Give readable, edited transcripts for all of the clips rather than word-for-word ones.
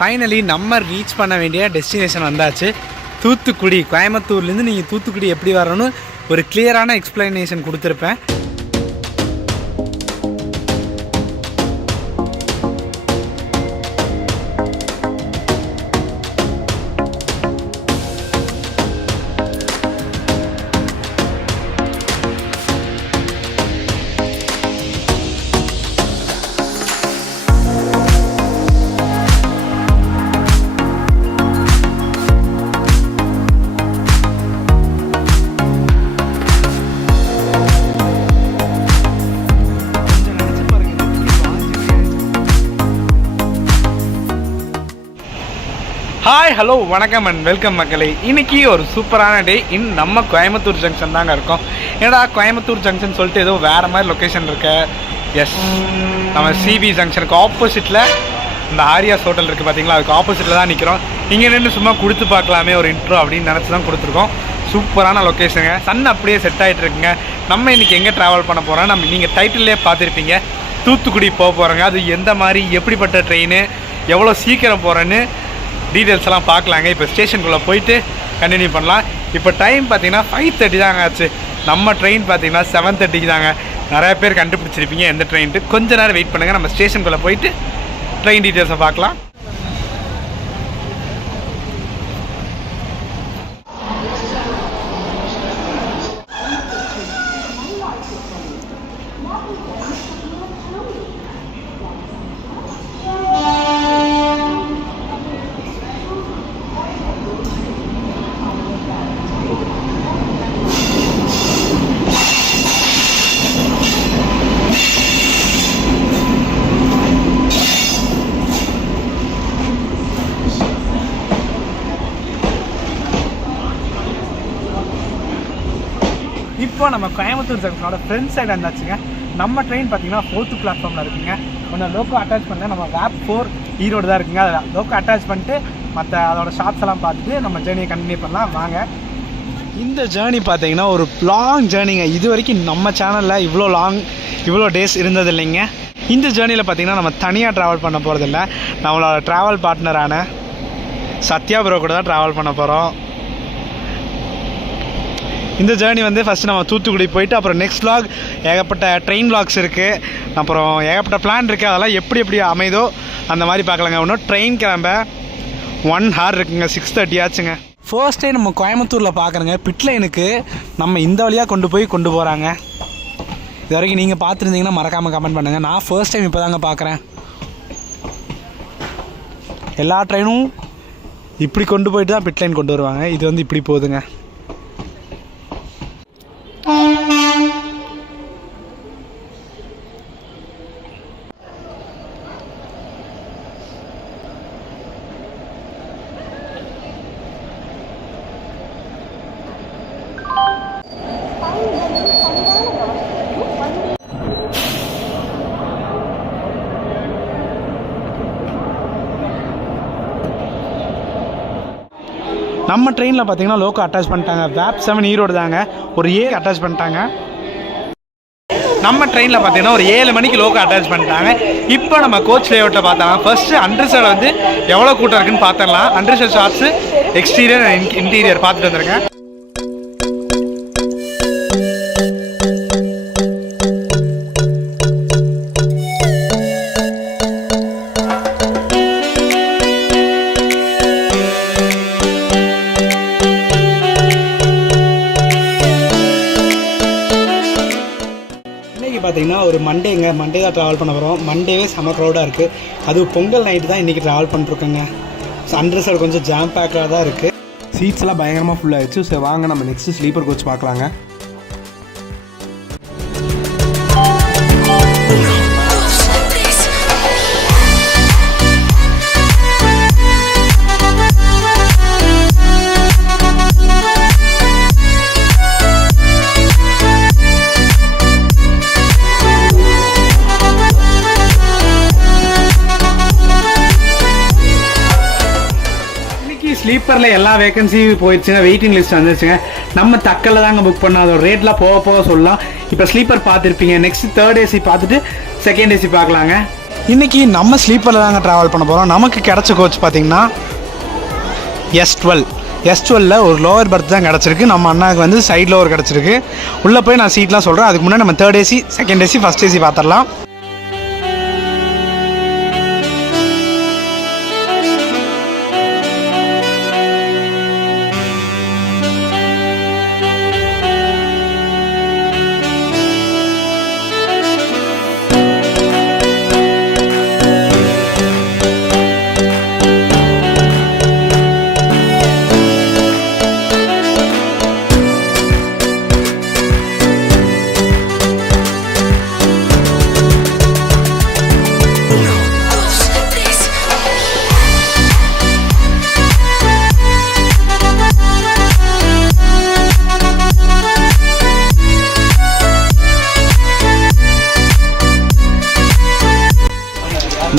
Finally நம்ம reach பண்ண வேண்டிய டெஸ்டினேஷன் வந்தாச்சு. தூத்துக்குடி. கோயம்புத்தூர்லேருந்து நீங்கள் தூத்துக்குடி எப்படி வரணும்னு ஒரு கிளியரான எக்ஸ்பிளனேஷன் கொடுத்துருப்பேன். ஹாய், ஹலோ, வணக்கம் அண்ட் வெல்கம் மக்களே. இன்றைக்கி ஒரு சூப்பரான டே நம்ம கோயம்புத்தூர் ஜங்ஷன் தாங்க இருக்கோம். ஏன்னா கோயம்புத்தூர் ஜங்ஷன் சொல்லிட்டு ஏதோ வேறு மாதிரி லொக்கேஷன் இருக்கு. எஸ், நம்ம சிபி ஜங்ஷனுக்கு ஆப்போசிட்டில் இந்த ஆரியாஸ் ஹோட்டல் இருக்குது பார்த்தீங்களா, அதுக்கு ஆப்போசிட்டில் தான் நிற்கிறோம். இங்கே நின்று சும்மா கொடுத்து பார்க்கலாமே ஒரு இன்ட்ரோ அப்படின்னு நினச்சி தான் கொடுத்துருக்கோம். சூப்பரான லொக்கேஷனுங்க. சன் அப்படியே செட் ஆகிட்டு இருக்குங்க. நம்ம இன்றைக்கி எங்கே ட்ராவல் பண்ண போகிறோம், நீங்கள் டைட்டிலே பார்த்துருப்பீங்க. தூத்துக்குடி போக போகிறோங்க. அது எந்த மாதிரி, எப்படிப்பட்ட ட்ரெயின், எவ்வளோ சீக்கிரம் போகிறேன்னு டீட்டெயில்ஸ் எல்லாம் பார்க்கலாங்க. இப்போ ஸ்டேஷனுக்குள்ளே போயிட்டு கண்டினியூ பண்ணலாம். இப்போ டைம் பார்த்தீங்கன்னா 5:30 தாங்க ஆச்சு. நம்ம ட்ரெயின் பார்த்தீங்கன்னா 7:30 தாங்க. நிறைய பேர் கண்டுபிடிச்சிருப்பீங்க எந்த ட்ரெயின்ட்டு. கொஞ்ச நேரம் வெயிட் பண்ணுங்கள், நம்ம ஸ்டேஷனுக்குள்ளே போயிட்டு ட்ரெயின் டீட்டெயில்ஸை பார்க்கலாம். இப்போ நம்ம கோயம்புத்தூர் ஜங்ஷனோட ஃப்ரண்ட் சைடு வந்தாச்சுங்க. நம்ம ட்ரெயின் பார்த்தீங்கன்னா 4th பிளாட்ஃபார்மில் இருக்குங்க. கொஞ்சம் லோக்கோ அட்டாச் பண்ண நம்ம வேப் 4 ஈரோடு தான் இருக்குங்க. அதை லோக்கோ அட்டாச் பண்ணிட்டு மற்ற அதோட ஷாப்ஸ் எல்லாம் பார்த்துட்டு நம்ம ஜேர்னியை கண்டினியூ பண்ணலாம் வாங்க. இந்த ஜேர்னி பார்த்தீங்கன்னா ஒரு லாங் ஜேர்னிங்க. இது வரைக்கும் நம்ம சேனலில் இவ்வளோ டேஸ் இருந்தது இல்லைங்க. இந்த ஜேர்னியில் பார்த்தீங்கன்னா நம்ம தனியாக ட்ராவல் பண்ண போகிறதில்ல. நம்மளோட ட்ராவல் பார்ட்னரான சத்யா ப்ரோ கூட தான் ட்ராவல் பண்ண போகிறோம். இந்த ஜேர்னி வந்து ஃபஸ்ட்டு நம்ம தூத்துக்குடி போயிட்டு அப்புறம் நெக்ஸ்ட் vlog ஏகப்பட்ட ட்ரெயின் vlogs இருக்குது, அப்புறம் ஏகப்பட்ட பிளான் இருக்குது. அதெல்லாம் எப்படி அமைதோ அந்த மாதிரி பார்க்கலாங்க. இன்னும் ட்ரெயின் கிளம்ப 1 hour இருக்குங்க. 6:30 ஆச்சுங்க. ஃபர்ஸ்ட் டைம் நம்ம கோயம்புத்தூரில் பார்க்குறேங்க. பிட் லைனுக்கு நம்ம இந்த வழியாக கொண்டு போகிறாங்க. இது வரைக்கும் நீங்கள் பார்த்துருந்தீங்கன்னா மறக்காமல் கமெண்ட் பண்ணுங்கள். நான் ஃபர்ஸ்ட் டைம் இப்போ தாங்க பார்க்குறேன். எல்லா ட்ரெயினும் இப்படி கொண்டு போயிட்டு தான் பிட் லைன் கொண்டு வருவாங்க. இது வந்து இப்படி போகுதுங்க. நம்ம ட்ரெயினில் பார்த்தீங்கன்னா லோக்கோ அட்டாச் பண்ணிட்டாங்க. வேப் 7 ஈரோடு தாங்க. ஒரு 7 அட்டாச் பண்ணிட்டாங்க. நம்ம ட்ரெயினில் பார்த்தீங்கன்னா ஒரு 7 மணிக்கு லோக்கோ அட்டாச் பண்ணிட்டாங்க. இப்போ நம்ம கோச் லேஅவுட்டை பார்த்தோம். ஃபர்ஸ்ட்டு அண்டர்சைட் வந்து எவ்வளோ கூட்டம் இருக்குன்னு பார்த்துடலாம். அண்டர்சைட் ஷாப்ஸு, எக்ஸ்டீரியர், இன்டீரியர் பார்த்துட்டு வந்துருங்க. பார்த்தீங்கன்னா ஒரு மண்டே தான் ட்ராவல் பண்ண போகிறோம். மண்டேவே செம க்ரௌடாக இருக்குது. அதுவும் பொங்கல் நைட்டு தான் இன்றைக்கி ட்ராவல் பண்ணிருக்கோங்க. ஸோ அண்டர் சைடு கொஞ்சம் ஜாம் பேக்காக தான் இருக்குது. சீட்ஸ்லாம் பயங்கரமாக ஃபுல்லாகிடுச்சு. ஸோ வாங்க நம்ம நெக்ஸ்ட்டு ஸ்லீப்பர் கோச் பார்க்கலாங்க. ஸ்லீப்பரில் எல்லா வேகன்சியும் போயிடுச்சுங்க. வெயிட்டிங் லிஸ்ட் வந்துருச்சுங்க. நம்ம தக்கல்ல தாங்க புக் பண்ணோம். அதோட ரேட்லாம் போக சொல்லலாம். இப்போ ஸ்லீப்பர் பார்த்துருப்பீங்க. நெக்ஸ்ட் 3rd AC பார்த்துட்டு 2nd AC பார்க்கலாங்க. இன்றைக்கி நம்ம ஸ்லீப்பரில் தாங்க ட்ராவல் பண்ண போகிறோம். நமக்கு கிடச்ச கோச் பார்த்திங்கன்னா S12 ஒரு லோவர் பர்த் தான் கிடச்சிருக்கு. நம்ம அண்ணாவுக்கு வந்து சைட் லோவர் கிடச்சிருக்கு. உள்ளே போய் நான் சீட்லாம் சொல்கிறேன். அதுக்கு முன்னாடி நம்ம 3rd AC, 2nd AC, 1st AC பார்த்துடலாம்.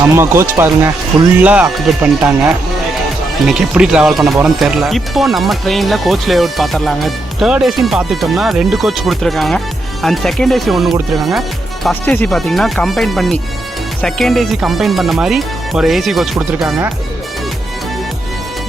நம்ம கோச் பாருங்கள் ஃபுல்லாக ஆக்குபேட் பண்ணிட்டாங்க. இன்றைக்கி எப்படி ட்ராவல் பண்ண போகிறோன்னு தெரில. இப்போது நம்ம ட்ரெயினில் கோச் லேஅவுட் பார்த்துடலாங்க. 3rd ஏசின்னு பார்த்துட்டோம்னா 2 கோச் கொடுத்துருக்காங்க. அண்ட் 2nd AC 1 கொடுத்துருக்காங்க. 1st AC பார்த்திங்கன்னா கம்பைன் பண்ணி 2nd AC கம்பைன் பண்ண மாதிரி ஒரு ஏசி கோச் கொடுத்துருக்காங்க.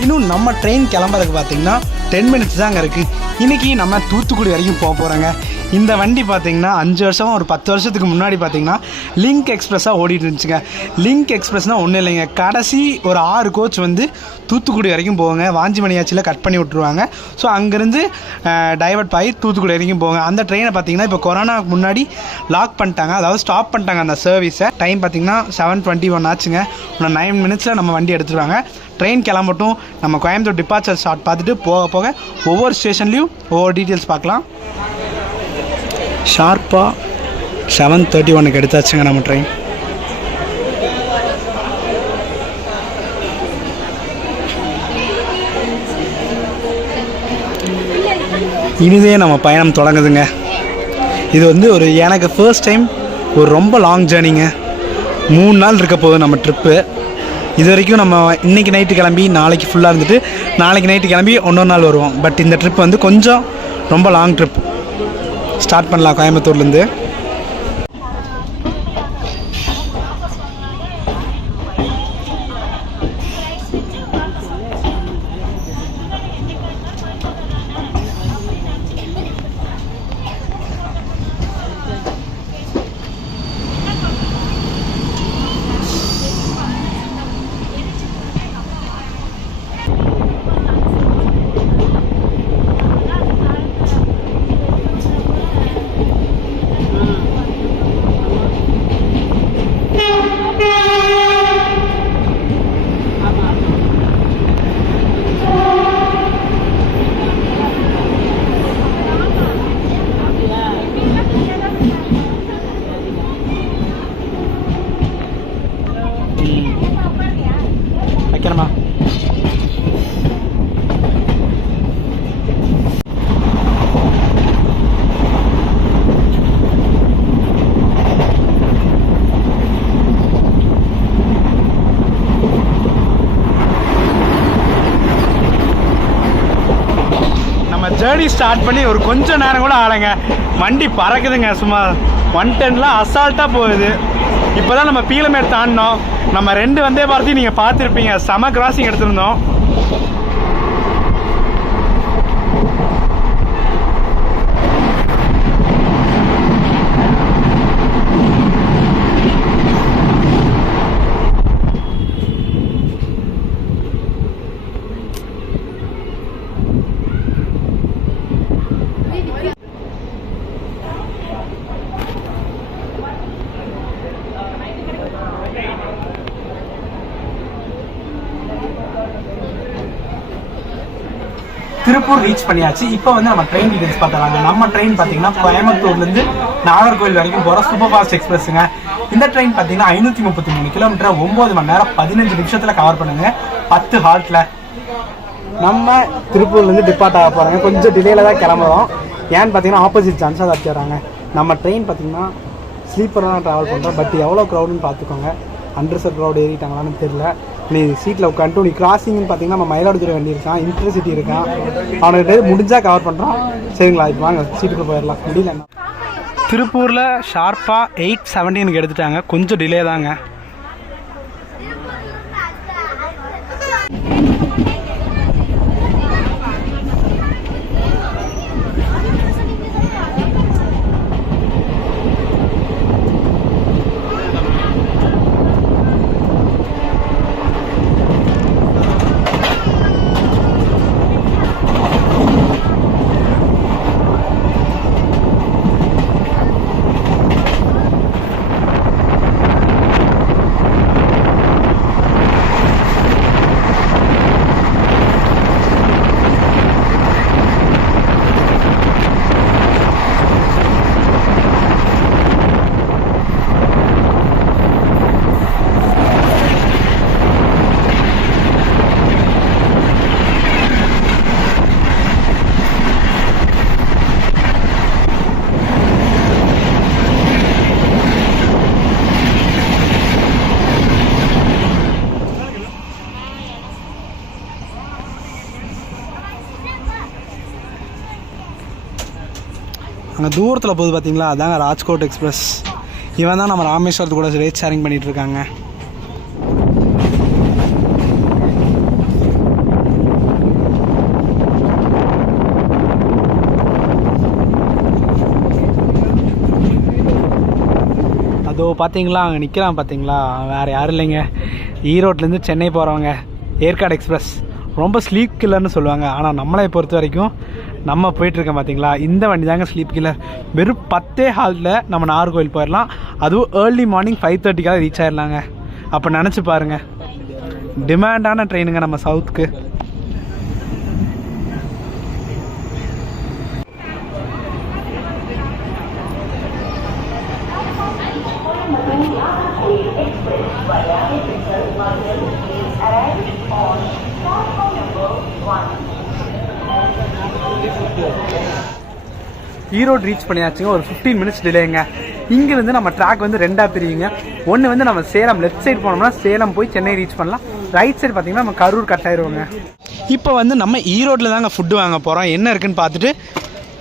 இன்னும் நம்ம ட்ரெயின் கிளம்புறதுக்கு பார்த்திங்கன்னா 10 minutes தாங்க இருக்குது. இன்றைக்கி நம்ம தூத்துக்குடி வரைக்கும் போக போகிறோங்க. இந்த வண்டி பார்த்திங்கன்னா 5 வருஷம் ஒரு 10 வருஷத்துக்கு முன்னாடி பார்த்திங்கன்னா லிங்க் எக்ஸ்பிரஸாக ஓடிட்டு இருந்துச்சுங்க. லிங்க் எக்ஸ்பிரஸ்னால் ஒன்றும் இல்லைங்க, கடைசி ஒரு 6 கோச் வந்து தூத்துக்குடி வரைக்கும் போவாங்க. வாஞ்சிமணியாச்சியில் கட் பண்ணி விட்ருவாங்க. ஸோ அங்கேருந்து டைவர்ட் ஆகி தூத்துக்குடி வரைக்கும் போவாங்க. அந்த ட்ரெயினை பார்த்திங்கன்னா இப்போ கொரோனாவுக்கு முன்னாடி லாக் பண்ணிட்டாங்க, அதாவது ஸ்டாப் பண்ணிட்டாங்க அந்த சர்வீஸை. டைம் பார்த்திங்கன்னா 7:21 ஆச்சுங்க. இன்னும் 9 minutesல நம்ம வண்டி எடுத்துருவாங்க. ட்ரெயின் கிளம்பட்டும். நம்ம கோயம்புத்தூர் டிபார்ச்சர் ஸ்டார்ட் பார்த்துட்டு போக போக ஒவ்வொரு ஸ்டேஷன்லேயும் ஒவ்வொரு டீட்டெயில்ஸ் பார்க்கலாம். ஷார்ப்பாக 7:31 எடுத்தாச்சுங்க நம்ம ட்ரெயின். இனிதே நம்ம பயணம் தொடங்குதுங்க. இது வந்து எனக்கு ஃபர்ஸ்ட் டைம் ஒரு ரொம்ப லாங் ஜேர்னிங்க. 3 நாள் இருக்க போகுது நம்ம ட்ரிப்பு. இது வரைக்கும் நம்ம இன்றைக்கி நைட்டு கிளம்பி நாளைக்கு ஃபுல்லாக இருந்துட்டு நாளைக்கு நைட்டு கிளம்பி இன்னொரு நாள் வருவோம். பட் இந்த ட்ரிப் வந்து கொஞ்சம் ரொம்ப லாங் ட்ரிப். ஸ்டார்ட் பண்ணலாம் கோயம்புத்தூர்லேருந்து. வைக்கணுமா? நம்ம ஜேர்னி ஸ்டார்ட் பண்ணி ஒரு கொஞ்சம் நேரம் கூட ஆளுங்க, வண்டி பறக்குதுங்க. சும்மா 110லாம் அசால்ட்டாக போகுது. இப்போ தான் நம்ம பீலமேட் தாண்டினோம். நம்ம 2 வந்தே பாரதி நீங்கள் பார்த்துருப்பீங்க, செம கிராசிங் எடுத்திருந்தோம். திருப்பூர் ரீச் பண்ணியாச்சு. இப்போ வந்து நம்ம ட்ரெயின் டீடைல்ஸ் பார்த்துறாங்க. நம்ம ட்ரெயின் பார்த்தீங்கன்னா கோயம்புத்தூர்லேருந்து நாகர்கோவில் வரைக்கும் போகிற சூப்பர் ஃபாஸ்ட் எக்ஸ்பிரஸுங்க. இந்த ட்ரெயின் பார்த்தீங்கன்னா 533 கிலோமீட்டர் 9 மணி நேரம் 15 நிமிஷத்தில் கவர் பண்ணுங்க 10 ஹால்ட்டில். நம்ம திருப்பூர்லேருந்து டிபார்ட் ஆக போகிறாங்க. கொஞ்சம் டிலேயில் தான் கிளம்புறோம். ஏன்னு பார்த்தீங்கன்னா ஆப்போசிட் சான்ஸாக தான் வச்சுறாங்க. நம்ம ட்ரெயின் பார்த்தீங்கன்னா ஸ்லீப்பராக தான் ட்ராவல் பண்ணுறோம். பட் எவ்வளோ க்ரௌடுன்னு பார்த்துக்கோங்க. அண்டர்சர் க்ரௌட் ஏறிட்டாங்களான்னு தெரியல. நீ சீட்டில் உட்காந்துட்டு நீ கிராசிங்னு பார்த்தீங்கன்னா நம்ம மயிலாடுதுறை வண்டி இருக்கான், இன்டர்சிட்டி இருக்கான், அவனுக்கிட்ட முடிஞ்சால் கவர் பண்ணுறான். சரிங்களா, இப்போ வாங்க சீட்டுக்கு போயிடலாம். முடியல. திருப்பூரில் ஷார்ப்பாக 8:17 எடுத்துட்டாங்க. கொஞ்சம் டிலே தாங்க. அங்கே தூரத்தில் போகுது பார்த்தீங்களா, அதாங்க ராஜ்கோட் எக்ஸ்பிரஸ். இவன் தான் நம்ம ராமேஸ்வரத்து கூட ரேட் ஷேரிங் பண்ணிகிட்ருக்காங்க. அதோ பார்த்தீங்களா அங்கே நிற்கிறான் பார்த்தீங்களா, வேறு யாரும் இல்லைங்க, ஈரோட்லேருந்து சென்னை போகிறவங்க ஏற்காடு எக்ஸ்பிரஸ். ரொம்ப ஸ்லீப் கில்லர்னு சொல்லுவாங்க, ஆனால் நம்மளை பொறுத்த வரைக்கும் நம்ம போயிட்டுருக்கோம் பார்த்தீங்களா, இந்த வண்டி தாங்க ஸ்லீப் கில்லர். வெறும் 10 ஹாலில் நம்ம நாகர்கோவில் போயிடலாம், அதுவும் ஏர்லி மார்னிங் 5:30க்காக ரீச் ஆகிடலாங்க. அப்போ நினச்சி பாருங்கள், டிமாண்டான ட்ரெயினுங்க நம்ம சவுத்துக்கு. ஈரோடு ரீச் பண்ணியாச்சுங்க, ஒரு 15 மினிட்ஸ் டிலேங்க. இங்கேருந்து நம்ம ட்ராக் வந்து 2ஆக பிரியுங்க. ஒன்று வந்து நம்ம சேலம் லெஃப்ட் சைடு போனோம்னா சேலம் போய் சென்னை ரீச் பண்ணலாம், ரைட் சைடு பார்த்தீங்கன்னா நம்ம கரூர் கட் ஆயிடுவோங்க. இப்போ வந்து நம்ம ஈரோட்டில் தாங்க ஃபுட்டு வாங்க போகிறோம். என்ன இருக்குன்னு பார்த்துட்டு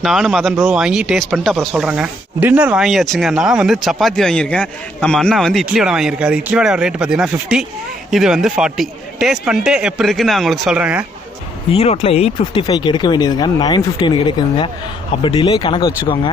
நானும் மதன் ப்ரோ வாங்கி டேஸ்ட் பண்ணிட்டு அப்புறம் சொல்கிறேங்க. டின்னர் வாங்கியாச்சுங்க. நான் வந்து சப்பாத்தி வாங்கியிருக்கேன், நம்ம அண்ணா வந்து இட்லி வடை வாங்கியிருக்காரு. இட்லி வடையோட ரேட்டு பார்த்தீங்கன்னா 50, இது வந்து 40. டேஸ்ட் பண்ணிட்டு எப்படி இருக்குன்னு நான் உங்களுக்கு சொல்கிறேங்க. ஈரோட்டில் 8:55க்கு எடுக்க வேண்டியதுங்க, 9:15 எடுக்குதுங்க. அப்போ டிலே கணக்கு வச்சுக்கோங்க.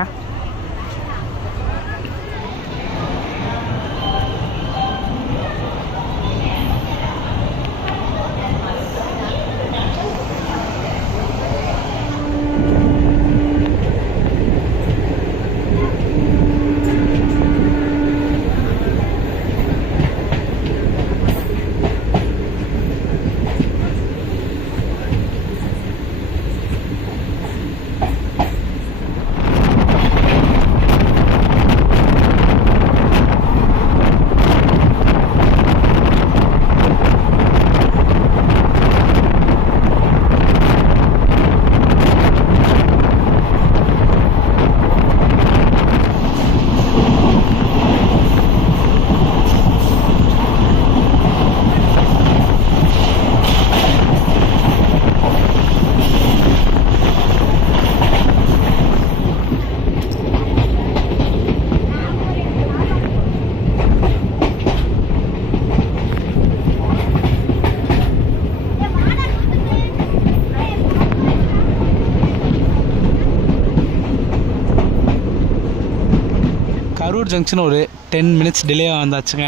கரூர் ஜங்ஷன் ஒரு 10 மினிட்ஸ் டிலே வந்தாச்சுங்க.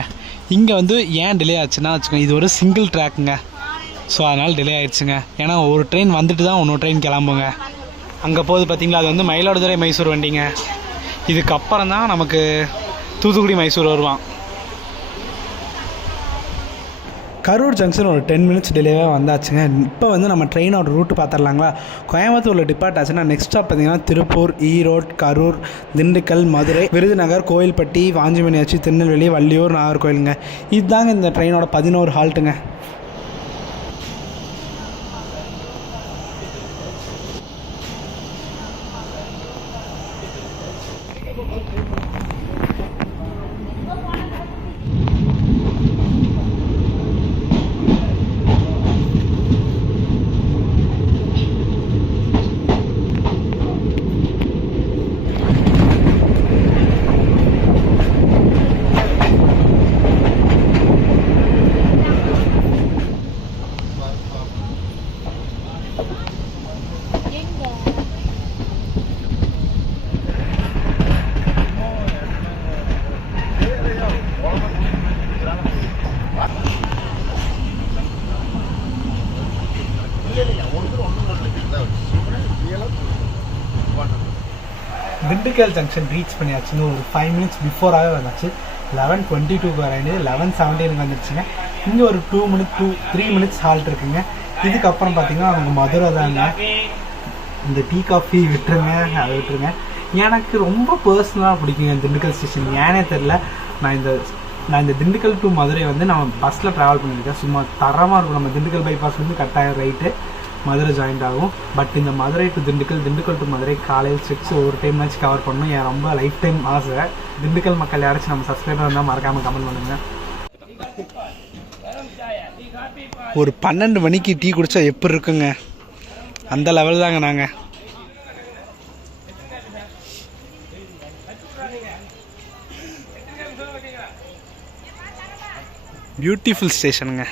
இங்கே வந்து ஏன் டிலே ஆச்சுன்னா வச்சுக்கோங்க, இது ஒரு சிங்கிள் ட்ராக்குங்க, ஸோ அதனால் டிலே ஆயிடுச்சுங்க. ஏன்னா ஒரு ட்ரெயின் வந்துட்டு தான் இன்னொரு ட்ரெயின் கிளம்புங்க. அங்கே போகுது பார்த்தீங்களா, அது வந்து மயிலாடுதுறை மைசூர் வண்டிங்க. இதுக்கப்புறம் தான் நமக்கு தூத்துக்குடி மைசூர் வருவான். கரூர் ஜங்ஷன் ஒரு 10 மினிட்ஸ் டிலேவாக வந்தாச்சுங்க. இப்போ வந்து நம்ம ட்ரெயினோட ரூட்டு பார்த்துடலாங்களா. கோயம்புத்தூரில் டிபார்ட் ஆச்சுன்னா நெக்ஸ்ட் ஸ்டாப் பார்த்தீங்கன்னா திருப்பூர், ஈரோடு, கரூர், திண்டுக்கல், மதுரை, விருதுநகர், கோயில்பட்டி, வாஞ்சிமணியாச்சி, திருநெல்வேலி, வள்ளியூர், நாகர்கோயிலுங்க. இதுதாங்க இந்த ட்ரெயினோட 11 ஹால்ட்டுங்க. திண்டுக்கல் ஜங்ஷன் ரீச் பண்ணியாச்சுங்க. ஒரு 5 மினிட்ஸ் பிஃபோராகவே வந்துச்சு. 11:22 வர வேண்டியது 11:17 வந்துருச்சுங்க. இங்கே ஒரு 3 மினிட்ஸ் ஹால்ட் இருக்குங்க. இதுக்கப்புறம் பார்த்தீங்கன்னா அவங்க மதுரை தாங்க. இந்த டீ காஃபி விட்டுருங்க, அதை விட்டுருங்க. எனக்கு ரொம்ப பர்சனலாக பிடிக்குங்க திண்டுக்கல் ஸ்டேஷன். ஏனே தெரில. நான் இந்த திண்டுக்கல் டு மதுரை வந்து நம்ம பஸ்ஸில் ட்ராவல் பண்ணியிருக்கேன். சும்மா தரமாக இருக்கும். நம்ம திண்டுக்கல் பைபாஸ்லேருந்து கட்டாயம் ரைட்டு மதுரை ஜாயிண்ட் ஆகும். பட் இந்த மதுரை டு திண்டுக்கல் டு மதுரை காலையில் 6 ஒரு டைம்னாச்சும் கவர் பண்ணணும். என் ரொம்ப லைஃப் டைம் ஆசை. திண்டுக்கல் மக்கள் யாராச்சும் நம்ம சப்ஸ்கிரைபர் இருந்தால் மறக்காமல் கமெண்ட் பண்ணுங்கள். ஒரு 12 மணிக்கு டீ குடித்தா எப்படி இருக்குங்க, அந்த லெவல் தாங்க நாங்கள். பியூட்டிஃபுல் ஸ்டேஷனுங்க.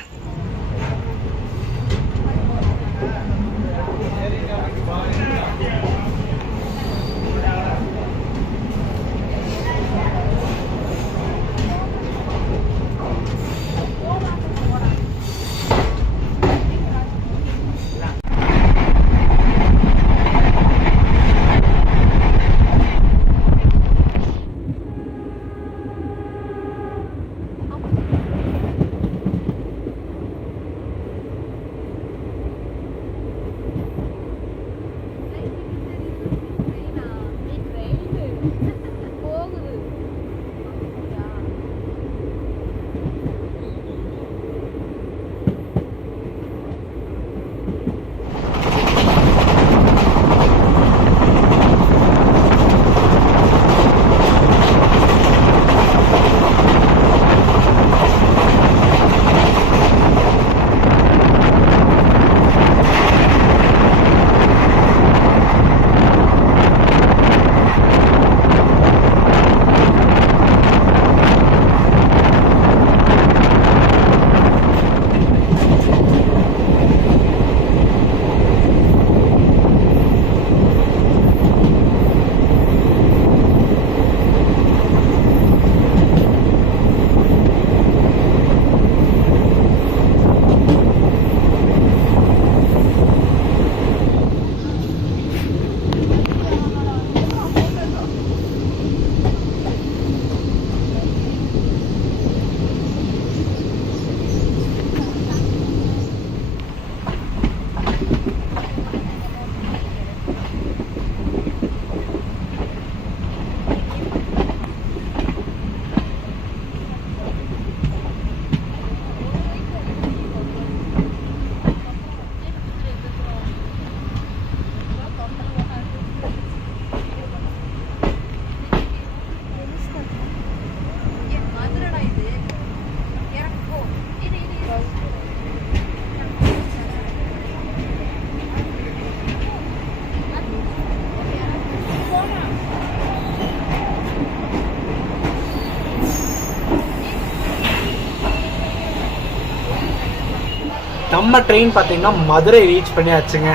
நம்ம ட்ரெயின் பார்த்தீங்கன்னா மதுரை ரீச் பண்ணியாச்சுங்க.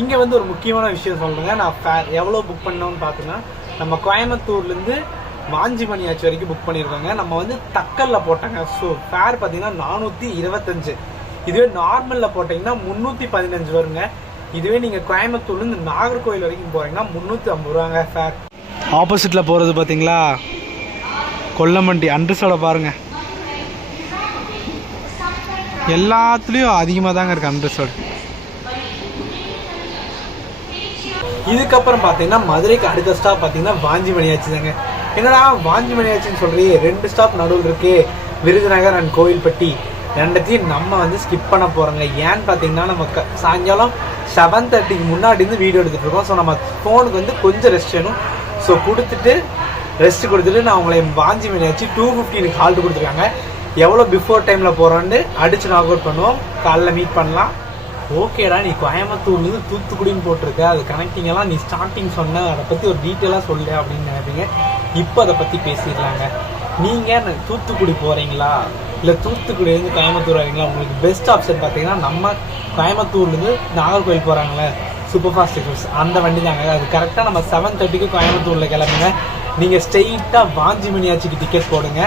இங்கே வந்து ஒரு முக்கியமான விஷயம் சொல்லுங்க. நான் ஃபேர் எவ்வளோ புக் பண்ணோன்னு பார்த்தீங்கன்னா, நம்ம கோயம்புத்தூர்லேருந்து வாஞ்சிமணியாச்சி வரைக்கும் புக் பண்ணியிருக்கோங்க. நம்ம வந்து தக்கல்ல போட்டாங்க. ஸோ ஃபேர் பார்த்தீங்கன்னா 425. இதுவே நார்மலில் போட்டிங்கன்னா 315 வருங்க. இதுவே நீங்கள் கோயம்புத்தூர்லேருந்து நாகர்கோவில் வரைக்கும் போகிறீங்கன்னா 350 ரூபாங்க ஃபேர். ஆப்போசிட்டில் போகிறது பார்த்தீங்களா, கொல்லமண்டி அண்டர்ஸோட பாருங்க, எல்லாத்துலேயும் அதிகமாக தாங்க இருக்குது அண்டர்ஸோட. இதுக்கப்புறம் பார்த்தீங்கன்னா மதுரைக்கு அடுத்த ஸ்டாப் பார்த்தீங்கன்னா வாஞ்சிமணியாச்சி தாங்க. என்னடா வாஞ்சிமணியாச்சின்னு சொல்கிறீங்க, 2 ஸ்டாப் நடுவில் இருக்கு, விருதுநகர் அண்ட் கோவில்பட்டி. ரெண்டத்தையும் நம்ம வந்து ஸ்கிப் பண்ண போகிறோங்க. ஏன்னு பார்த்தீங்கன்னா நம்ம சாயங்காலம் 7:30க்கு முன்னாடி இருந்து வீடியோ எடுத்துகிட்டு இருக்கோம். ஸோ நம்ம ஃபோனுக்கு வந்து கொஞ்சம் ரெஸ்ட் வேணும். ஸோ ரெஸ்ட் கொடுத்துட்டு நான் உங்களை வாஞ்சிமணியாச்சி 2:15 ஹால்ட் கொடுத்துருக்காங்க. எவ்வளோ பிஃபோர் டைமில் போகிறோன்னு அடித்து நாக் அவுட் பண்ணுவோம். காலைல மீட் பண்ணலாம். ஓகேடா, நீ கோயம்புத்தூர்லேருந்து தூத்துக்குடின்னு போட்டிருக்க, அது கனெக்டிங்கெல்லாம் நீ ஸ்டார்டிங் சொன்ன, அதை பற்றி ஒரு டீட்டெயிலாக சொல்லு அப்படின்னு நினைப்பீங்க. இப்போ அதை பற்றி பேசிடலாங்க. நீங்கள் தூத்துக்குடி போகிறீங்களா இல்லை தூத்துக்குடியிலேருந்து கோயம்புத்தூர் வரீங்களா, உங்களுக்கு பெஸ்ட் ஆப்ஷன் பார்த்தீங்கன்னா நம்ம கோயம்புத்தூர்லேருந்து நாகர்கோவில் போகிறாங்களே சூப்பர் ஃபாஸ்ட் எக்ஸ்பிரஸ், அந்த வண்டி தாங்க. அது கரெக்டாக நம்ம 7:30க்கு கோயம்புத்தூரில் கிளம்புங்க. நீங்கள் ஸ்ட்ரெயிட்டாக வாஞ்சிமணியாச்சிக்கு டிக்கெட் போடுங்க.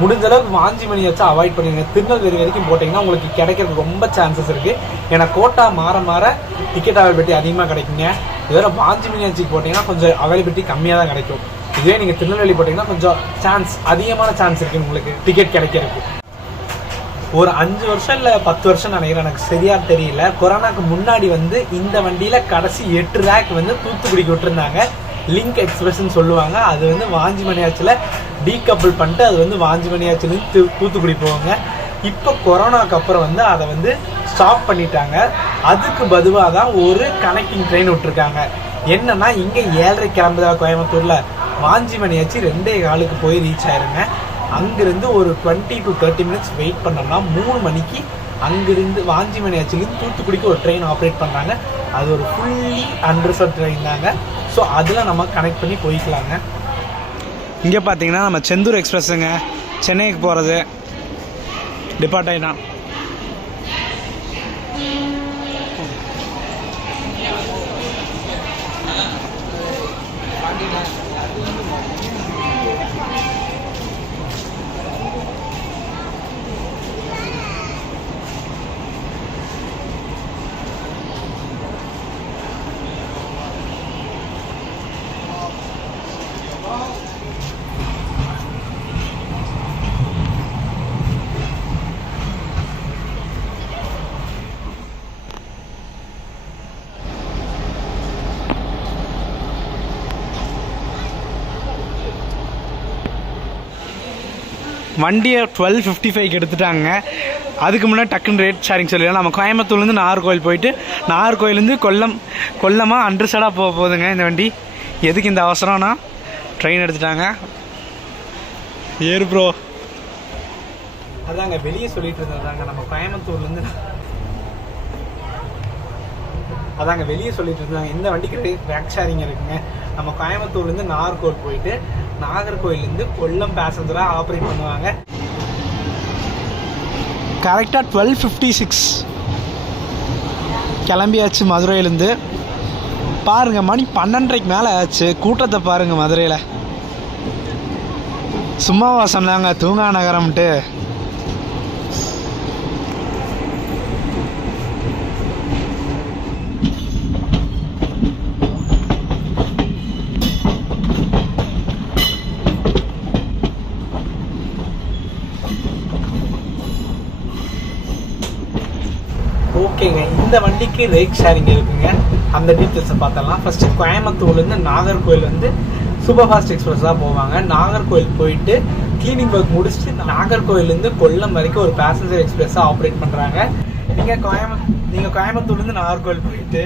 முடிஞ்ச அளவுக்கு வாஞ்சிமணியாச்சும் அவாய்ட் பண்ணுங்க. திருநெல்வேலி வரைக்கும் போட்டிங்கன்னா உங்களுக்கு கிடைக்கிறதுக்கு ரொம்ப சான்சஸ் இருக்குது. ஏன்னா கோட்டா மாற டிக்கெட் அவைலபிலிட்டி அதிகமாக கிடைக்குங்க. இதுவரை வாஞ்சி மீனாட்சிக்கு போட்டிங்கன்னா கொஞ்சம் அவைலபிலிட்டி கம்மியாக தான் கிடைக்கும். இதுவே நீங்கள் திருநெல்வேலி போட்டிங்கன்னா கொஞ்சம் அதிகமான சான்ஸ் இருக்குது உங்களுக்கு டிக்கெட் கிடைக்கிறதுக்கு. ஒரு 5 வருஷம் இல்லை 10 வருஷம் நினைக்கிறேன், எனக்கு சரியா தெரியல. கொரோனாக்கு முன்னாடி வந்து இந்த வண்டியில் கடைசி 8 ரேக் வந்து தூத்துக்குடிக்கு விட்டுருந்தாங்க. லிங்க் எக்ஸ்பிரஸ்ன்னு சொல்லுவாங்க. அது வந்து வாஞ்சி மணியாச்சில் டீகப்பிள் பண்ணிட்டு அது வந்து வாஞ்சி மணியாச்சிலேருந்து தூத்துக்குடி போவாங்க. இப்போ கொரோனாக்கு அப்புறம் வந்து அதை வந்து ஸ்டாப் பண்ணிட்டாங்க. அதுக்கு பதுவாக தான் ஒரு கனெக்டிங் ட்ரெயின் விட்டுருக்காங்க. என்னன்னா இங்கே 7:30 கிளம்புதா கோயம்புத்தூரில், வாஞ்சி மணியாச்சி 2:15 போய் ரீச் ஆயிருங்க. அங்கிருந்து ஒரு 20 to 30 மினிட்ஸ் வெயிட் பண்ணோம்னா 3 மணிக்கு அங்கிருந்து வாஞ்சி மணியாச்சிலேருந்து தூத்துக்குடிக்கு ஒரு ட்ரெயின் ஆப்ரேட் பண்ணுறாங்க. அது ஒரு ஃபுல்லி அன்ரிசர்வ் ட்ரெயின் தாங்க. ஸோ அதில் நம்ம கனெக்ட் பண்ணி போய்க்கலாங்க. இங்கே பார்த்தீங்கன்னா நம்ம செந்தூர் எக்ஸ்பிரஸுங்க, சென்னைக்கு போகிறது டிபார்ட் ஆகிட்டான். வண்டியை 12:55 எடுத்துட்டாங்க. அதுக்கு முன்னாடி டக்குன்னு ரேட் ஷேரிங் சொல்லிடலாம். நம்ம கோயம்புத்தூர்லேருந்து நாகர்கோவில் போயிட்டு நாகர்கோவிலேருந்து கொல்லமாக அண்டர்சடாக போகுதுங்க இந்த வண்டி. எதுக்கு இந்த அவசரம்னா ட்ரெயின் எடுத்துட்டாங்க. ஏறு ப்ரோ. அதாங்க வெளியே சொல்லிட்டு இருந்ததாங்க, நம்ம கோயம்புத்தூர்லேருந்து இந்த வண்டிக்கு ரேக் ஷேரிங் இருக்குங்க. நம்ம கோயம்புத்தூர்லேருந்து நாகர்கோவில் போயிட்டு நாகர்கோவிலேருந்து கொல்லம் பேசஞ்சராக ஆப்ரேட் பண்ணுவாங்க. கரெக்டாக 12:56 கிளம்பியாச்சு மதுரையிலேருந்து. பாருங்கள் மணி 12:30க்கு மேலே ஆச்சு. கூட்டத்தை பாருங்கள் மதுரையில். சும்மாவா சொன்னாங்க தூங்கா நகரம்ட்டு. ஓகேங்க, இந்த வண்டிக்கு ரேக் ஷேரிங் இருக்குங்க. அந்த டீட்டெயில்ஸை பார்த்தலாம். ஃபர்ஸ்ட் கோயம்புத்தூர்லேருந்து நாகர்கோவில் வந்து சூப்பர் ஃபாஸ்ட் எக்ஸ்பிரஸாக போவாங்க. நாகர்கோவில் போயிட்டு கிளீனிங் ஒர்க் முடிச்சுட்டு நாகர்கோவிலேருந்து கொல்லம் வரைக்கும் ஒரு பேசஞ்சர் எக்ஸ்பிரஸாக ஆப்ரேட் பண்ணுறாங்க. நீங்கள் கோயம்புத்தூர்லேருந்து நாகர்கோவில் போயிட்டு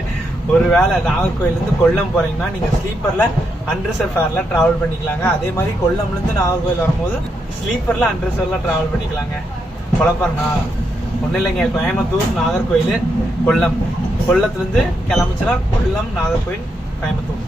ஒரு வேளை நாகர்கோவிலேருந்து கொல்லம் போகிறீங்கன்னா நீங்கள் ஸ்லீப்பரில் அன்ரிசர்வ் ஃபேரில் ட்ராவல் பண்ணிக்கலாங்க. அதே மாதிரி கொல்லம்லேருந்து நாகர்கோவில் வரும்போது ஸ்லீப்பரில் அன்ரிசர்வில் ட்ராவல் பண்ணிக்கலாங்க. குழப்பம்னா ஒன்றும் இல்லைங்க, கோயம்புத்தூர் நாகர்கோவில் கொல்லத்துலேருந்து கிளம்பிச்சுன்னா Kollam Nagercoil Coimbatore.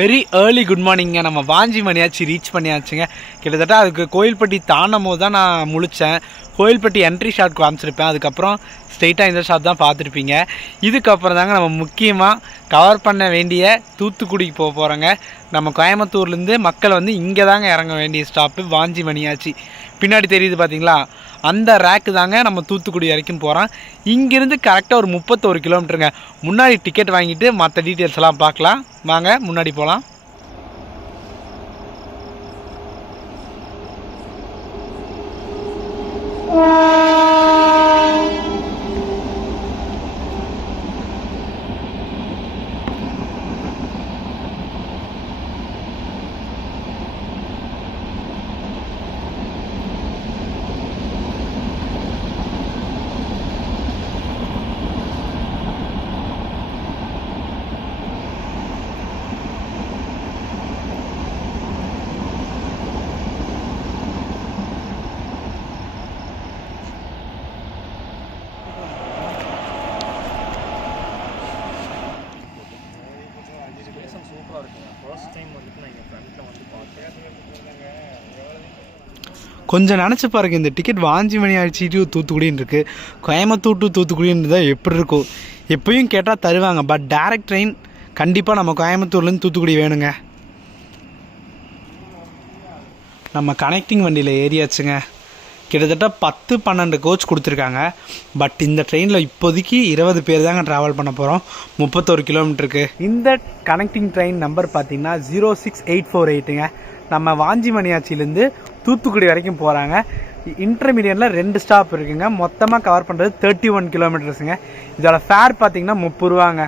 Very early good மார்னிங்க. நம்ம வாஞ்சி மணியாச்சு ரீச் பண்ணியாச்சுங்க. கிட்டத்தட்ட அதுக்கு கோயில்பட்டி தாண்டும் போது தான் நான் முழித்தேன். கோயில்பட்டி என்ட்ரி ஷாட் காமிச்சிருப்பேன். அதுக்கப்புறம் ஸ்ட்ரெயிட்டாக இந்த ஷாட் தான் பார்த்துருப்பீங்க. இதுக்கப்புறம் தாங்க நம்ம முக்கியமாக கவர் பண்ண வேண்டிய தூத்துக்குடிக்கு போக போகிறோங்க. நம்ம கோயம்புத்தூர்லேருந்து மக்கள் வந்து இங்கே தாங்க இறங்க வேண்டிய ஸ்டாப்பு வாஞ்சி மணியாச்சு. பின்னாடி தெரியுது பார்த்தீங்களா, அந்த ரேக்கு தாங்க நம்ம தூத்துக்குடி வரைக்கும் போகிறோம். இங்கேருந்து கரெக்டாக ஒரு 31 கிலோமீட்டருங்க. முன்னாடி டிக்கெட் வாங்கிட்டு மற்ற டீட்டெயில்ஸ் எல்லாம் பார்க்கலாம். வாங்க முன்னாடி போகலாம். கொஞ்சம் நினச்சி பாருங்க, இந்த டிக்கெட் வாஞ்சி மணியாச்சு டு தூத்துக்குடின்னு இருக்குது. கோயம்புத்தூர் டு தூத்துக்குடின்னு தான் எப்படி இருக்கும். எப்பயும் கேட்டால் தருவாங்க. பட் டைரக்ட் ட்ரெயின் கண்டிப்பாக நம்ம கோயம்புத்தூர்லேருந்து தூத்துக்குடி வேணுங்க. நம்ம கனெக்டிங் வண்டியில் ஏறியாச்சுங்க. கிட்டத்தட்ட 10-12 கோச் கொடுத்துருக்காங்க. பட் இந்த ட்ரெயினில் இப்போதைக்கு 20 பேர் தாங்க ட்ராவல் பண்ண போகிறோம் 31 கிலோமீட்டருக்கு. இந்த கனெக்டிங் ட்ரெயின் நம்பர் பார்த்தீங்கன்னா 06848ங்க. நம்ம வாஞ்சி மணியாச்சிலேருந்து தூத்துக்குடி வரைக்கும் போகிறாங்க. இன்டர்மீடியட்டில் 2 ஸ்டாப் இருக்குங்க. மொத்தமாக கவர் பண்ணுறது 31 கிலோமீட்டர்ஸுங்க. இதோட ஃபேர் பார்த்தீங்கன்னா 30 ரூபாங்க.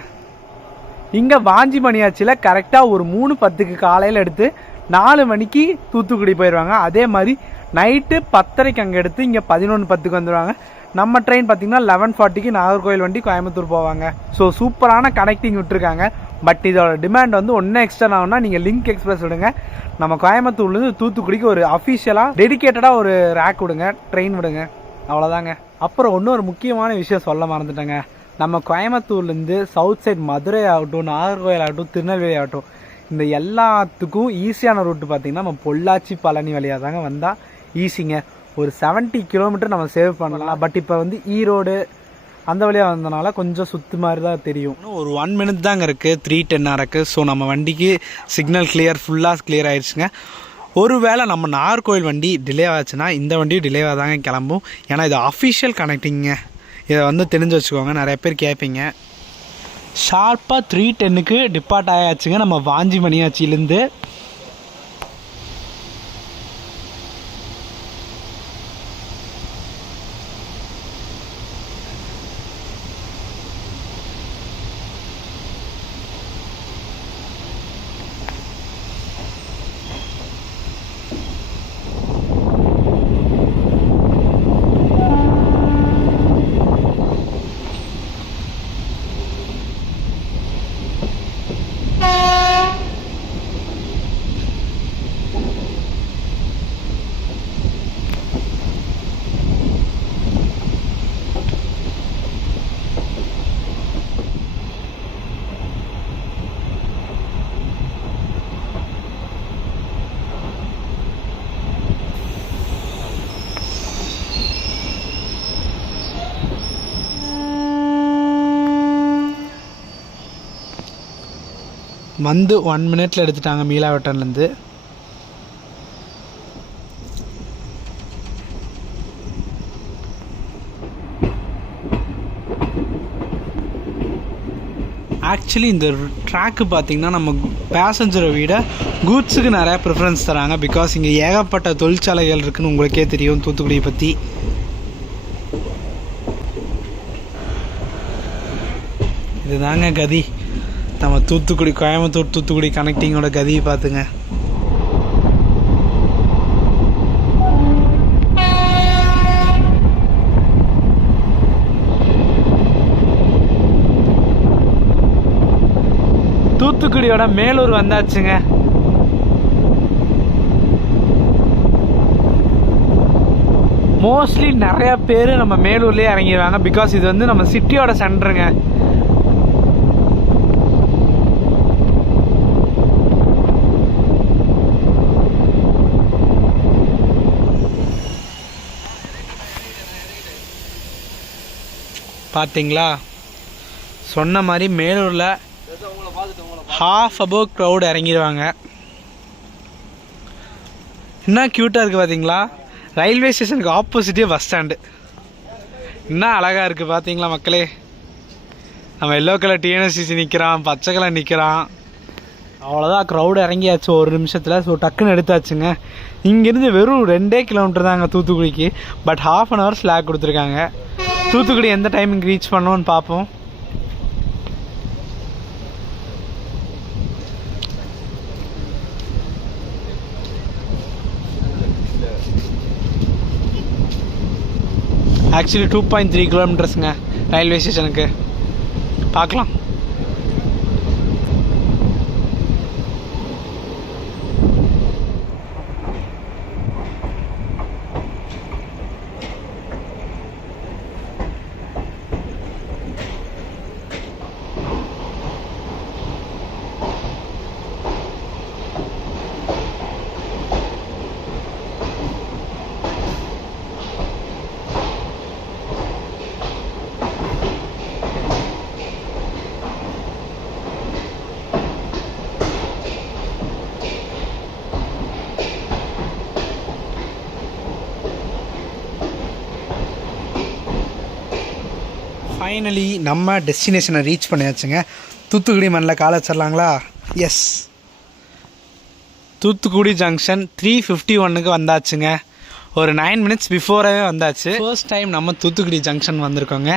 இங்கே வாஞ்சி மணியாச்சியில் கரெக்டாக ஒரு 3:10க்கு காலையில் எடுத்து 4 மணிக்கு தூத்துக்குடி போயிடுவாங்க. அதே மாதிரி நைட்டு 10:30க்கு அங்கே எடுத்து இங்கே 11:10க்கு வந்துடுவாங்க. நம்ம ட்ரெயின் பார்த்திங்கன்னா 11:40க்கு நாகர்கோவில் வண்டி கோயம்புத்தூர் போவாங்க. ஸோ சூப்பரான கனெக்டிங் விட்டுருக்காங்க. பட் இதோட டிமாண்ட் வந்து ஒன்றும் எக்ஸ்ட்ரா ஆகும்னா நீங்கள் லிங்க் எக்ஸ்பிரஸ் விடுங்க. நம்ம கோயம்புத்தூர்லேருந்து தூத்துக்குடிக்கு ஒரு அஃபிஷியலாக டெடிக்கேட்டடாக ஒரு ரேக் விடுங்க, ட்ரெயின் விடுங்க, அவ்வளோதாங்க. அப்புறம் இன்னொரு முக்கியமான விஷயம் சொல்ல மறந்துட்டேங்க. நம்ம கோயம்புத்தூர்லேருந்து சவுத் சைட் மதுரை ஆகட்டும், நாகர்கோவில் ஆகட்டும், திருநெல்வேலி ஆகட்டும், இந்த எல்லாத்துக்கும் ஈஸியான ரூட்டு பார்த்திங்கன்னா நம்ம பொள்ளாச்சி பழனி வழியாக தாங்க வந்தால் ஈஸிங்க. ஒரு 70 கிலோமீட்டர் நம்ம சேவ் பண்ணலாம். பட் இப்போ வந்து ஈரோடு அந்த வழியாக வந்தனால கொஞ்சம் சுற்று மாதிரி தான் தெரியும். ஒரு 1 minute தாங்க இருக்குது, 3:10 இருக்குது. ஸோ நம்ம வண்டிக்கு சிக்னல் ஃபுல்லாக கிளியர் ஆயிடுச்சுங்க. ஒருவேளை நம்ம நாகர்கோவில் வண்டி டிலே ஆச்சுன்னா இந்த வண்டியும் டிலேவாக தாங்க கிளம்பும். ஏன்னா இது அஃபிஷியல் கனெக்டிங்க. இதை வந்து தெரிஞ்சு வச்சுக்கோங்க, நிறைய பேர் கேட்பீங்க. ஷார்ப்பாக 3:10க்கு டிபார்ட் ஆயாச்சுங்க நம்ம வாஞ்சி மணியாச்சிலேருந்து. வந்து 1 minute எடுத்துட்டாங்க மீலாவட்டன்லேருந்து. ஆக்சுவலி இந்த ட்ராக்கு பார்த்திங்கன்னா நம்ம பேசஞ்சரை விட கூட்ஸுக்கு நிறையா ப்ரிஃபரன்ஸ் தராங்க. பிகாஸ் இங்கே ஏகப்பட்ட தொழிற்சாலைகள் இருக்குதுன்னு உங்களுக்கே தெரியும் தூத்துக்குடியை பற்றி. இதுதாங்க கதி நம்ம தூத்துக்குடி கோயம்புத்தூர் தூத்துக்குடி கனெக்டிங்கோட கதியை பார்த்துங்க. தூத்துக்குடியோட மேலூர் வந்தாச்சுங்க. மோஸ்ட்லி நிறைய பேர் நம்ம மேலூர்லேயே இறங்கிடுவாங்க. பிகாஸ் இது வந்து நம்ம சிட்டியோட சென்டருங்க. பார்த்தீங்களா, சொன்ன மாதிரி மேலூரில் half above க்ரௌட் இறங்கிடுவாங்க. என்ன க்யூட்டாக இருக்குது பார்த்தீங்களா, ரயில்வே ஸ்டேஷனுக்கு ஆப்போசிட்டே பஸ் ஸ்டாண்டு. என்ன அழகாக இருக்குது பார்த்தீங்களா மக்களே. நம்ம எல்லோ கலர் டிஎன்எஸ்சிசி நிற்கிறான், பச்சை கலர் நிற்கிறான். அவ்வளோதான், க்ரௌடு இறங்கியாச்சு ஒரு நிமிஷத்தில். ஸோ டக்குன்னு எடுத்தாச்சுங்க. இங்கேருந்து வெறும் 2 கிலோமீட்டர் தாங்க தூத்துக்குடிக்கு. பட் 1/2 hour ஸ்லாக் கொடுத்துருக்காங்க. தூத்துக்குடி எந்த டைமிங் ரீச் பண்ணோன்னு பார்ப்போம். ஆக்சுவலி 2.3 கிலோமீட்டர்ஸுங்க ரயில்வே ஸ்டேஷனுக்கு. பார்க்கலாம். ஃபைனலி நம்ம டெஸ்டினேஷனை ரீச் பண்ணியாச்சுங்க. தூத்துக்குடி மண்ணில் காலை வச்சிடலாங்களா? எஸ், தூத்துக்குடி ஜங்ஷன் 351க்கு வந்தாச்சுங்க. ஒரு 9 minutes பிஃபோராகவே வந்தாச்சு. ஃபர்ஸ்ட் டைம் நம்ம தூத்துக்குடி ஜங்ஷன் வந்திருக்கோங்க.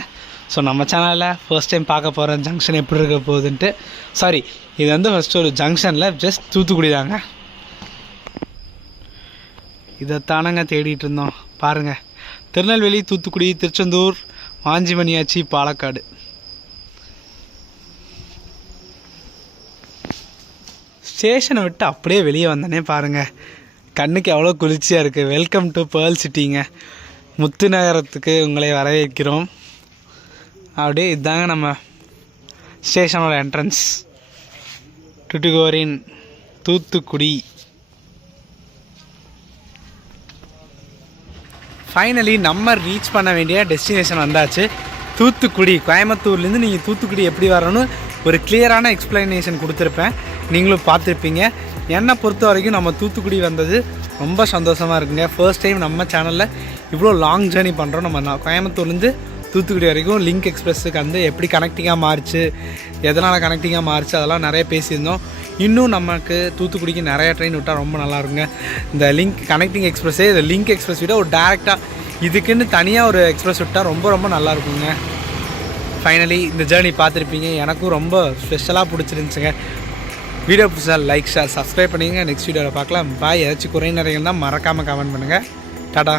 ஸோ நம்ம சேனலில் ஃபர்ஸ்ட் டைம் பார்க்க போகிற ஜங்ஷன் எப்படி இருக்க போகுதுன்ட்டு. சாரி, இது வந்து ஃபஸ்ட்டு ஒரு ஜங்ஷனில் ஜஸ்ட் தூத்துக்குடி தாங்க. இதைத்தானங்க தேடிட்டு இருந்தோம். பாருங்கள், திருநெல்வேலி, தூத்துக்குடி, திருச்செந்தூர், வாஞ்சிமணியாச்சி, பாலக்காடு. ஸ்டேஷனை விட்டு அப்படியே வெளியே வந்தோடனே பாருங்கள், கண்ணுக்கு எவ்வளோ குளிர்ச்சியாக இருக்குது. வெல்கம் டு பேர்ல் சிட்டிங்க. முத்து நகரத்துக்கு உங்களை வரவேற்கிறோம். அப்படியே இதுதாங்க நம்ம ஸ்டேஷனோட என்ட்ரன்ஸ். டுட்டுகோரின் தூத்துக்குடி. ஃபைனலி நம்ம ரீச் பண்ண வேண்டிய டெஸ்டினேஷன் வந்தாச்சு. தூத்துக்குடி. கோயம்புத்தூர்லேருந்து நீங்கள் தூத்துக்குடி எப்படி வரணும்னு ஒரு கிளியரான எக்ஸ்ப்ளனேஷன் கொடுத்துருப்பேன், நீங்களும் பார்த்துருப்பீங்க. என்னை பொறுத்த வரைக்கும் நம்ம தூத்துக்குடி வந்தது ரொம்ப சந்தோஷமாக இருக்குங்க. ஃபர்ஸ்ட் டைம் நம்ம சேனலில் இவ்வளோ லாங் ஜேர்னி பண்ணுறோம். நம்ம கோயம்புத்தூர்லேருந்து தூத்துக்குடி வரைக்கும் லிங்க் எக்ஸ்பிரஸுக்கு வந்து எப்படி கனெக்டிங்காக மாறிச்சு, எதனால் கனெக்டிங்காக மாறிச்சு, அதெல்லாம் நிறைய பேசியிருந்தோம். இன்னும் நமக்கு தூத்துக்குடிக்கு நிறைய ட்ரெயின் விட்டால் ரொம்ப நல்லாயிருக்குங்க. இந்த லிங்க் கனெக்டிங் எக்ஸ்பிரஸே இந்த லிங்க் எக்ஸ்பிரஸ் விட ஒரு டேரெக்டாக இதுக்குன்னு தனியாக ஒரு எக்ஸ்பிரஸ் விட்டால் ரொம்ப ரொம்ப நல்லாயிருக்குங்க. ஃபைனலி இந்த ஜேர்னி பார்த்துருப்பீங்க. எனக்கும் ரொம்ப ஸ்பெஷலாக பிடிச்சிருந்துச்சுங்க. வீடியோ பிடிச்சா லைக், ஷேர், சப்ஸ்கிரைப் பண்ணிங்க. நெக்ஸ்ட் வீடியோவில் பார்க்கலாம். பாய். ஏதாச்சும் குறை நிறைகள் தான் மறக்காமல் கமெண்ட் பண்ணுங்கள். டாடா.